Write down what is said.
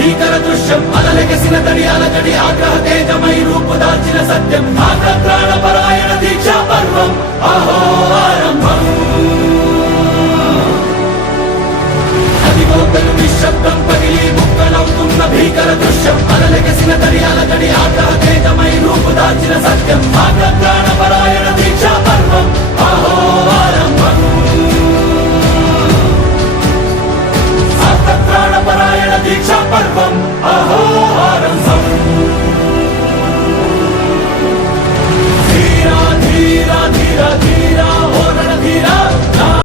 భీకర దృశ్యం అలలెగసిన తడియాల జడి ఆగ్రహ తేజమై రూపు దాల్చిన సత్యం ఆగ్రహ పరాయణ దీక్షా పర్వం అహో ఆరంభం అదిగోతలు నిశ్శబ్దం పగిలి ముక్కలవుతున్న భీకర దృశ్యం అలలెగసిన తడియాల జడి ఆగ్రహ తేజమై రూపు దాల్చిన సత్యం ఆగ్రహ